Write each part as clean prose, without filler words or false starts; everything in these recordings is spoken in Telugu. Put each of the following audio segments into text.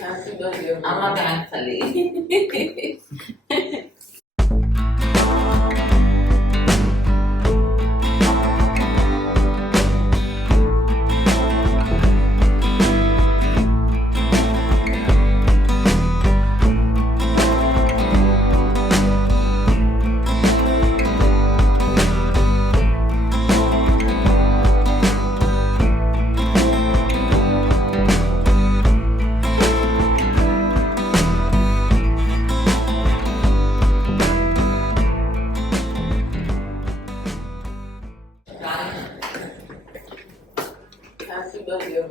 అమ్మ థ్యాంక్స్ తల్లి.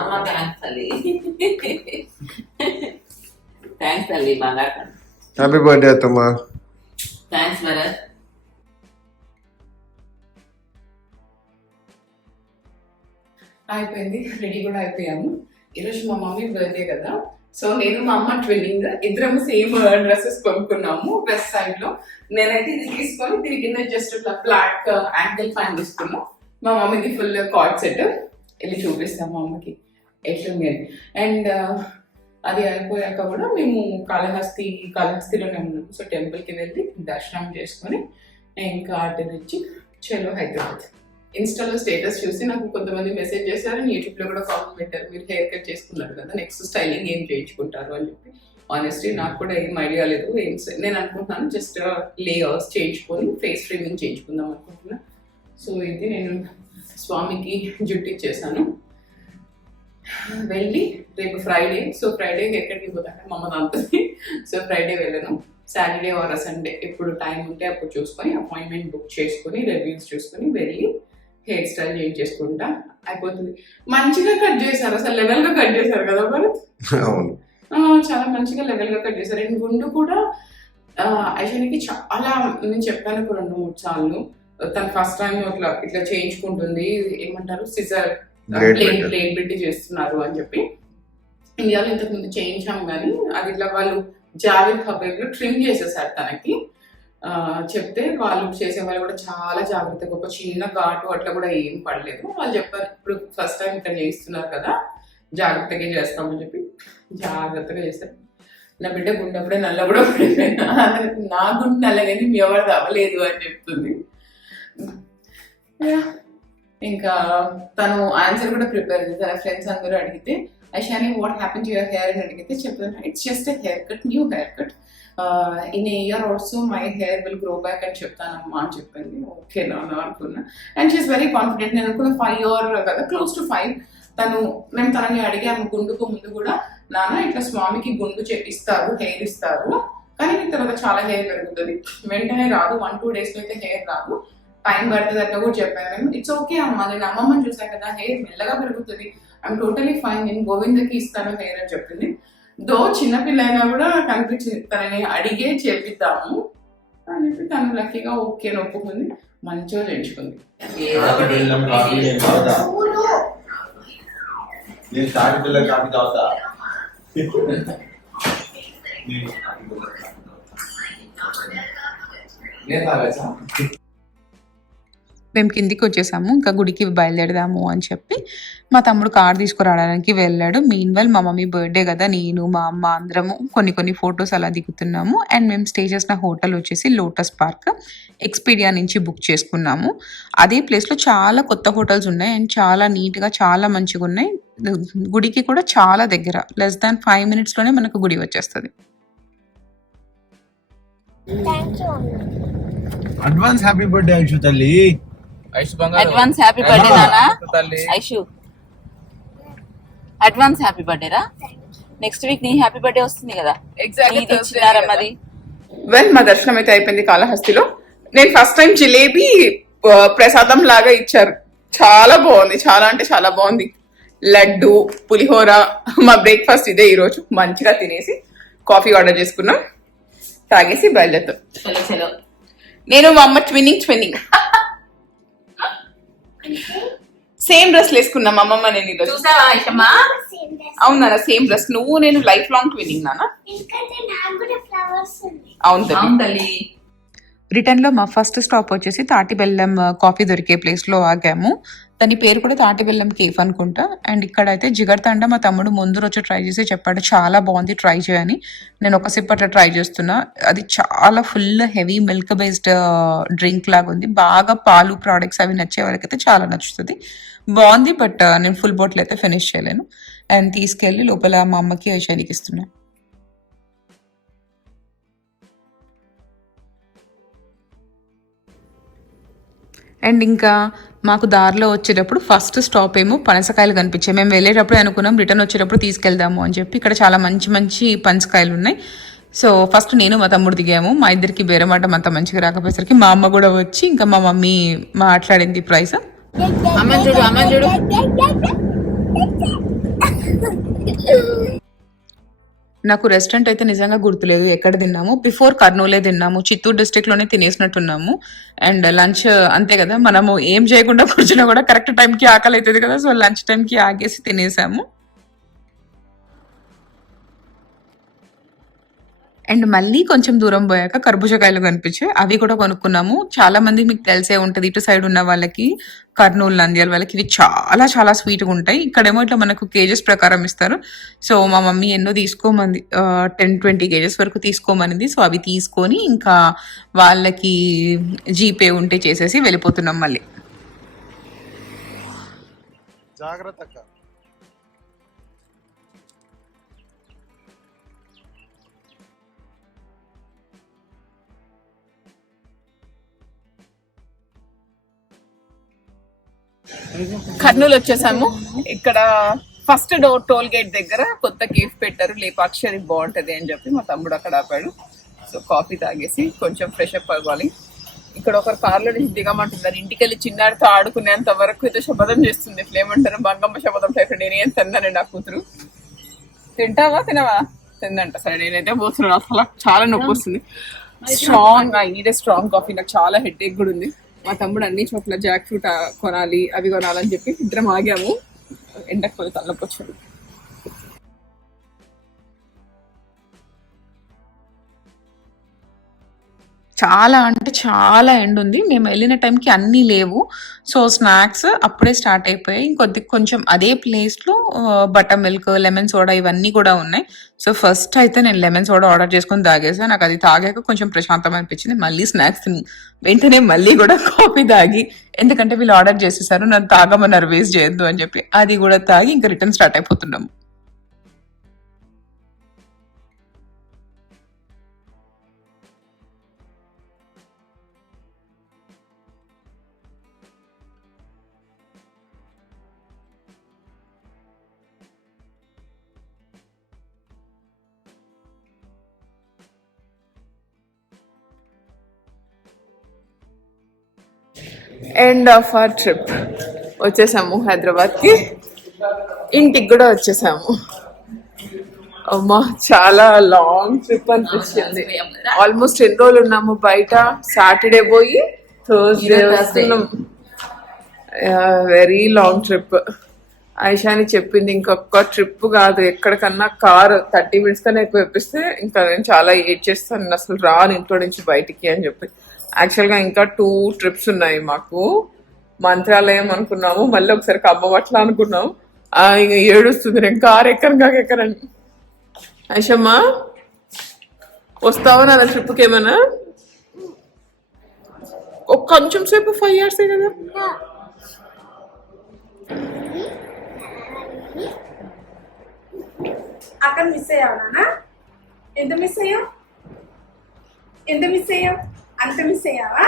అమ్మ థ్యాంక్స్ తల్లి. థ్యాంక్స్ తల్లి బాగా. హ్యాపీ బర్త్డే అత్తమ్మా. థ్యాంక్స్ భరత్. అయిపోయింది, రెడీ కూడా అయిపోయాము. ఈరోజు మా మమ్మీ బర్త్డే కదా, సో నేను మా అమ్మ ట్విన్నింగ్ ఇద్దరం సేమ్ డ్రెస్సెస్ కొనుక్కున్నాము వెస్ట్ సైడ్ లో. నేనైతే ఇది తీసుకొని దీని కింద జస్ట్ ఇట్లా బ్లాక్ యాంకిల్ ఫ్యాన్ తీసుకున్నాం. మా మమ్మీకి ఫుల్ కార్డ్ సెట్ వెళ్ళి చూపిస్తాం మా అమ్మకి ఎట్లుంది అని. అండ్ అది అయిపోయాక కూడా మేము కాళహస్తిలోనే ఉన్నాము. సో టెంపుల్కి వెళ్ళి దర్శనం చేసుకొని ఇంకా అటు నుంచి చలో హైదరాబాద్. ఇన్స్టాలో స్టేటస్ చూసి నాకు కొంతమంది మెసేజ్ చేశారు, యూట్యూబ్లో కూడా కామెంట్ పెట్టారు, మీరు హెయిర్ కట్ చేసుకున్నారు కదా, నెక్స్ట్ స్టైలింగ్ ఏం చేయించుకుంటారు అని చెప్పి. ఆనెస్ట్లీ నాకు కూడా ఏం ఐడియా లేదు. నేను అనుకుంటున్నాను జస్ట్ లేయర్స్ చేయించుకొని ఫేస్ ఫ్రేమింగ్ చేయించుకుందాం అనుకుంటున్నా. సో ఇది నేను స్వామికి జుట్టు ఇచ్చేసాను. వెళ్ళి రేపు ఫ్రైడే, సో ఫ్రైడే ఎక్కడికి పోతాను మా అమ్మ దాంతో. సో ఫ్రైడే వెళ్ళను, సాటర్డే ఆర్ సండే ఎప్పుడు టైం ఉంటే అప్పుడు చూసుకొని అపాయింట్మెంట్ బుక్ చేసుకొని రివ్యూస్ చూసుకొని వెళ్ళి హెయిర్ స్టైల్ చేంజ్ చేసుకుంటా, అయిపోతుంది. మంచిగా కట్ చేశారు, అసలు లెవెల్గా కట్ చేశారు కదా భరత్. చాలా మంచిగా లెవెల్గా కట్ చేశారు. అండ్ గుండు కూడా ఐశ్వర్యకి చాలా, నేను చెప్పాను 2-3 సార్లు, తను ఫస్ట్ టైం ఇట్లా చేయించుకుంటుంది, ఏమంటారు సిజర్ ప్లేట్ పెట్టి చేస్తున్నారు అని చెప్పి. ఇండియాలో ఇంతకుముందు చేయించాము కానీ అది ఇట్లా వాళ్ళు జావేద్ హబీబ్లో ట్రిమ్ చేసేసారు తనకి. చెప్తే వాళ్ళు చేసే వాళ్ళు కూడా చాలా జాగ్రత్తగా, ఒక చిన్న ఘాటు అట్లా కూడా ఏం పడలేదు. వాళ్ళు చెప్పారు ఇప్పుడు ఫస్ట్ టైం ఇట్లా చేయిస్తున్నారు కదా జాగ్రత్తగా చేస్తామని చెప్పి జాగ్రత్తగా చేస్తారు. నా బిడ్డ గుండెప్పుడే నల్ల కూడా పడిపోయినా, నా గుండె నల్లగాని మీ ఎవరిది అవ్వలేదు అని చెప్తుంది. ఇంకా తను ఆన్సర్ కూడా ప్రిపేర్ అయింది. తన ఫ్రెండ్స్ అందరూ అడిగితే Aishani what happen to your hair అని అడిగితే చెప్తాను, it's just a haircut, new haircut, in a year also my hair will grow back అని చెప్తానమ్మా అని చెప్పింది. ఓకే నాన్న అనుకున్నా. And she is very confident. నేను అనుకున్న 5 years కదా, క్లోజ్ టు 5. మేము తనని అడిగాము గుండుకు ముందు కూడా, నాన్న ఇట్లా స్వామికి గుండు ఇస్తారు, హెయిర్ ఇస్తారు, కానీ నీకు తర్వాత చాలా హెయిర్ పెరుగుతుంది, వెంటనే రాదు, 1-2 days అయితే హెయిర్ రాదు, టైం పడుతుంది అట్లా కూడా చెప్పాను. ఇట్స్ ఓకే అమ్మా, నేను అమ్మమ్మని చూసాను కదా, హెయిర్ మెల్లగా పెరుగుతుంది, ఐఎమ్ టోటలీ ఫైన్, నేను గోవిందకి ఇస్తాను హెయిర్ అని చెప్పింది. దో చిన్నపిల్ల అయినా కూడా కనిపించింది, తనని అడిగే చేపిద్దాము అని చెప్పి తను లక్కీగా ఓకే ఒప్పుకుంది, మంచిగా చేయించుకుంది. మేము కిందికి వచ్చేసాము, ఇంకా గుడికి బయలుదేరదాము అని చెప్పి మా తమ్ముడు కార్ తీసుకురావడానికి వెళ్ళాడు. మీన్వెల్ మా మమ్మీ బర్త్డే కదా, నేను మా అమ్మ అందరము కొన్ని ఫొటోస్ అలా దిగుతున్నాము. అండ్ మేము స్టే చేసిన హోటల్ వచ్చేసి లోటస్ పార్క్, ఎక్స్పీడియా నుంచి బుక్ చేసుకున్నాము. అదే ప్లేస్లో చాలా కొత్త హోటల్స్ ఉన్నాయి అండ్ చాలా నీట్గా చాలా మంచిగా ఉన్నాయి. గుడికి కూడా చాలా దగ్గర, less than 5 minutes లోనే మనకు గుడి వచ్చేస్తుంది. అడ్వాన్స్ హ్యాపీ బర్త్డే ఐషు తల్లి. అడ్వాన్స్ హ్యాపీ బర్త్డే నానా ఐషు, అడ్వాన్స్ హ్యాపీ బర్త్డే రా. నెక్స్ట్ వీక్ నీ హ్యాపీ బర్త్డే వస్తుంది కదా. ఎగ్జాక్ట్లీ. వెల్ మా దర్శనం అయితే అయిపోయింది కాళహస్తిలో. నేను ఫస్ట్ టైం జిలేబీ ప్రసాదం లాగా ఇచ్చారు, చాలా బాగుంది, చాలా అంటే చాలా బాగుంది. లడ్డు, పులిహోర, మా బ్రేక్ఫాస్ట్ ఇదే ఈరోజు. మంచిగా తినేసి కాఫీ ఆర్డర్ చేసుకున్నాం, తాగేసి బయలుదేరుతాం. నేను మా అమ్మ ట్విన్నింగ్ సేమ్ డ్రెస్ వేసుకున్నాం అమ్మమ్మ నేను ఈరోజు. అవునా సేమ్ డ్రెస్, నువ్వు నేను లైఫ్ లాంగ్ ట్విన్నింగ్ నానా. అవును తల్లి. రిటర్న్లో మా ఫస్ట్ స్టాప్ వచ్చేసి తాటి బెల్లం కాఫీ దొరికే ప్లేస్లో ఆగాము. దాని పేరు కూడా తాటి బెల్లం కేఫ్ అనుకుంటా. అండ్ ఇక్కడైతే జిగర్తండ మా తమ్ముడు ముందు రోజు ట్రై చేసి చెప్పాడు చాలా బాగుంది ట్రై చేయని. నేను ఒక సిప్ అట్లా ట్రై చేస్తున్నా. అది చాలా full heavy milk based drink లాగా ఉంది. బాగా పాలు ప్రోడక్ట్స్ అవి నచ్చే వాళ్ళకైతే చాలా నచ్చుతుంది. బాగుంది. బట్ నేను ఫుల్ బాటిల్ అయితే ఫినిష్ చేయలేను. అండ్ తీసుకెళ్ళి లోపల మా అమ్మకి ఐషానికి ఇస్తున్నా. అండ్ ఇంకా మాకు దారిలో వచ్చేటప్పుడు ఫస్ట్ స్టాప్ ఏమో పనసకాయలు కనిపించాయి. మేము వెళ్ళేటప్పుడు అనుకున్నాం రిటర్న్ వచ్చేటప్పుడు తీసుకెళ్దాము అని చెప్పి. ఇక్కడ చాలా మంచి మంచి పనసకాయలు ఉన్నాయి. సో ఫస్ట్ నేను మా తమ్ముడు దిగాము. మా ఇద్దరికి బేరమాట అంత మంచిగా రాకపోయేసరికి మా అమ్మ కూడా వచ్చి ఇంకా మా మమ్మీ మాట్లాడింది ప్రైస్. అమ్మని చూడు నాకు రెస్టారెంట్ అయితే నిజంగా గుర్తులేదు ఎక్కడ తిన్నాము. బిఫోర్ కర్నూలే తిన్నాము. చిత్తూరు డిస్ట్రిక్ట్లోనే తినేసినట్టున్నాము. అండ్ లంచ్ అంతే కదా, మనము ఏం చేయకుండా కూర్చున్నా కూడా కరెక్ట్ టైంకి ఆకలి అవుతుంది కదా. సో లంచ్ టైంకి ఆగేసి తినేసాము. అండ్ మళ్ళీ కొంచెం దూరం పోయాక కర్బూజకాయలు కనిపించాయి. అవి కూడా కొనుక్కున్నాము. చాలా మంది మీకు తెలిసే ఉంటుంది, ఇటు సైడ్ ఉన్న వాళ్ళకి, కర్నూలు నంద్యాల వాళ్ళకి ఇవి చాలా చాలా స్వీట్గా ఉంటాయి. ఇక్కడేమో ఇట్లా మనకు కేజెస్ ప్రకారం ఇస్తారు. సో మా మమ్మీ ఎన్నో తీసుకోమంది, 10-20 కేజెస్ వరకు తీసుకోమనింది. సో అవి తీసుకొని ఇంకా వాళ్ళకి జీపే ఉంటే చేసేసి వెళ్ళిపోతున్నాం మళ్ళీ. జాగ్రత్త. కర్నూలు వచ్చేసాము. ఇక్కడ ఫస్ట్ టోల్ గేట్ దగ్గర కొత్త కేఫ్ పెట్టారు, లేపాక్షి, అది బాగుంటది అని చెప్పి మా తమ్ముడు అక్కడ ఆపాడు. సో కాఫీ తాగేసి కొంచెం ఫ్రెష్ అప్ అవ్వాలి. ఇక్కడ ఒకరు కార్లో నుంచి దిగమంటున్నారు. ఇంటికి వెళ్ళి చిన్నారితో ఆడుకునేంత వరకు అయితే శపథం చేస్తుంది. ఇట్లా ఏమంటారు, బంగమ్మ శపథం టైప్. నేనేం తిన్నాను నా కూతురు. తింటావా తినవా? తిందంట. సరే నేనైతే పోతున్నాను. అసలు చాలా నొప్పి వస్తుంది. స్ట్రాంగ్ ఇదే స్ట్రాంగ్ కాఫీ. నాకు చాలా హెడేక్ కూడా ఉంది. మా తమ్ముడు అన్ని చోట్ల జాక్ ఫ్రూట్ కొనాలి, అవి కొనాలని చెప్పి ఇద్దరం ఆగాము. ఎండకు పోయి తలనొప్పి వచ్చాడు. చాలా అంటే చాలా ఎండ్ ఉంది. మేము వెళ్ళిన టైంకి అన్నీ లేవు. సో స్నాక్స్ అప్పుడే స్టార్ట్ అయిపోయాయి. కొంచెం అదే ప్లేస్లో బటర్ మిల్క్, లెమన్ సోడా ఇవన్నీ కూడా ఉన్నాయి. సో ఫస్ట్ అయితే నేను లెమన్ సోడా ఆర్డర్ చేసుకుని తాగేసా. నాకు అది తాగాక కొంచెం ప్రశాంతం అనిపించింది. మళ్ళీ స్నాక్స్ తిని వెంటనే మళ్ళీ కూడా కాఫీ తాగి, ఎందుకంటే వీళ్ళు ఆర్డర్ చేసేసారు, నన్ను తాగమన్నారు వేస్ట్ చేయొద్దు అని చెప్పి, అది కూడా తాగి ఇంకా రిటర్న్ స్టార్ట్ అయిపోతున్నాము. End of our trip. వచ్చేసాము హైదరాబాద్కి. ఇంటికి కూడా వచ్చేసాము. అమ్మా చాలా లాంగ్ ట్రిప్ అనిపించింది. ఆల్మోస్ట్ 2 రోజులు ఉన్నాము బయట. సాటర్డే పోయి థర్స్డే వస్తున్నాం. Very long trip. ఐషాని చెప్పింది ఇంకొక ట్రిప్ కాదు, ఎక్కడికన్నా కారు 30 minutes కన్నా ఎక్కువ తెప్పిస్తే ఇంకా నేను చాలా ఏడ్ చేస్తాను, నేను అసలు రాను ఇంట్లో నుంచి బయటికి అని చెప్పి. యాక్చువల్గా ఇంకా 2 trips ఉన్నాయి మాకు. మంత్రాలయం అనుకున్నాము, మళ్ళీ ఒకసారి కమ్మవట్ల అనుకున్నాము. ఇంకా ఏడుస్తుంది, నేను కారు ఎక్కరని. ఐషమ్మా వస్తావా నా ట్రిప్కి? ఏమన్నా ఒక కొంచెం సేపు 5 years కదా. అక్కడ మిస్ అయ్యావు నాన్న? ఎంత మిస్ అయ్యావు? అంత మిస్ అయ్యావా?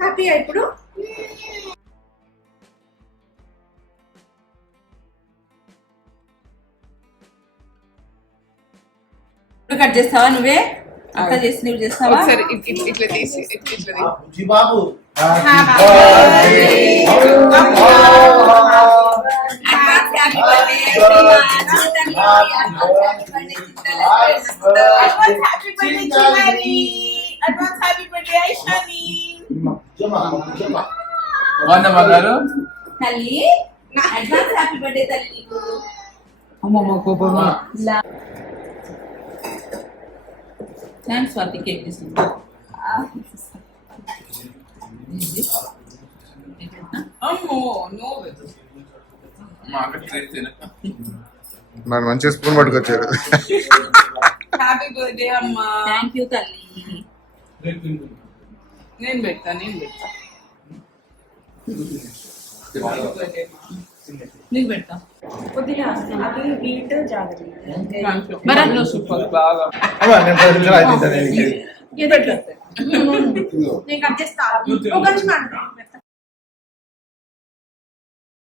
హ్యాపీగా ఇప్పుడు? కట్ చేస్తావా? నువ్వే అంత చేసి నువ్వు చేస్తావా? ఒకసారి ఇట్లా తీసి ఇట్లా బాబు తల్లి అడ్వాన్స్ హ్యాపీ బర్త్డే తల్లి నీకు. థ్యాంక్స్ స్వాతి. కేక్ తీసుకుంటా. అమ్మో నో నాకు మంచి స్పూన్ పట్టుకొచ్చారు. హ్యాపీ బర్త్డే అమ్మా. థ్యాంక్ యూ తల్లి. నేను పెడతా నీకు పెడతా. కొద్దిగా అది హీట్ జాగ్రత్త. మరి అందులో సూపర్ బాగా నేను కట్ చేస్తా. ఒక నిమిషం అంటే